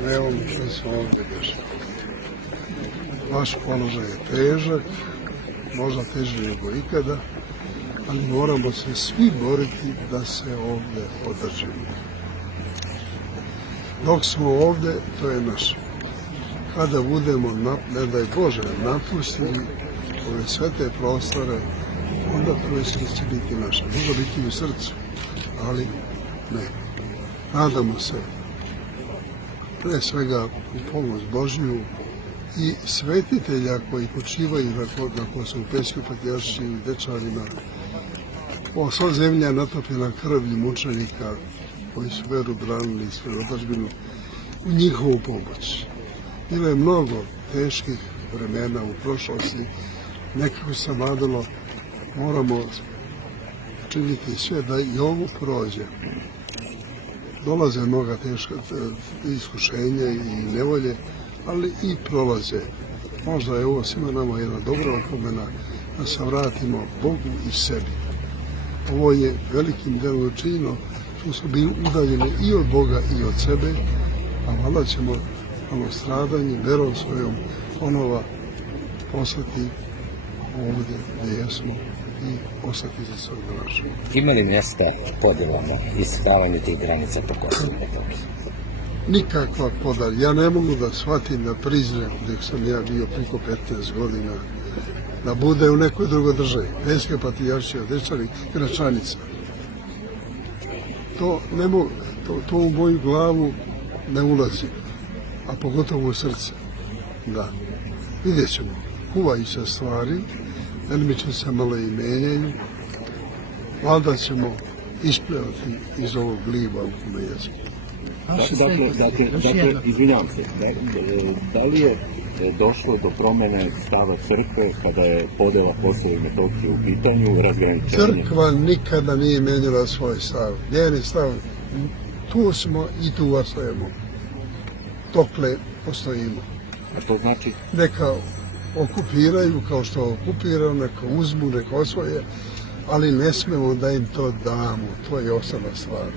smeom što se ovdje dešava. Vaš položaj je težak, možda teži nego ikada, ali moramo se svi boriti da se ovdje održimo. Dok smo ovdje, to je naše. Kada budemo, ne daj Bože, napustili ove sve te prostore, onda to će biti naše. Može biti u srcu, ali ne. Nadamo se, pre svega u pomoć Božju i svetitelja koji počivaju na Kosovopečkoj patrijaršiji i Dečanima. Sva zemlja je natopljena krvlju mučenika koji su veru branili i svoju otadžbinu u njihovu pomoć. Bilo je mnogo teških vremena u prošlosti, nekako se vadilo, moramo činiti sve da i ovo prođe. Dolaze mnoga teška iskušenja i nevolje, ali i prolaze. Možda je ovo svima nama jedna dobra opomena da se vratimo Bogu i sebi. Ovo je velikim delom učinjeno što smo bili udaljeni i od Boga i od sebe, a valjda ćemo ono stradanje, verom svojom ponova poslati ovdje gdje jesmo i ostati za svog našeg. Ima li mjesta podelama i spavanju tih granica po Kosovu i Metohiji? Nikakva podalja. Ja ne mogu da shvatim, da priznam dok sam ja bio preko 15 godina, da bude u nekoj drugoj državi. Pečka patrijaršija, Dečani, Gračanica. To u moju glavu ne ulazi, a pogotovo u srce. Da. Vidjet ćemo. Kuvaju se stvari, delimično se malo i menjaju. Valjda ćemo isplivati iz ovog gliba u kome jesmo. Dakle, izvinjavam se, da li je došlo do promjene stava crkve kada je podela Kosova i Metohije u pitanju, razgraničenje? Crkva nikada nije menjala svoj stav. Njen stav, tu smo i tu ostajemo. Dokle postojimo. A to znači? Neka okupiraju kao što okupiraju, neka uzmu, neka osvoje, ali ne smemo da im to damo. To je osnovna stvar.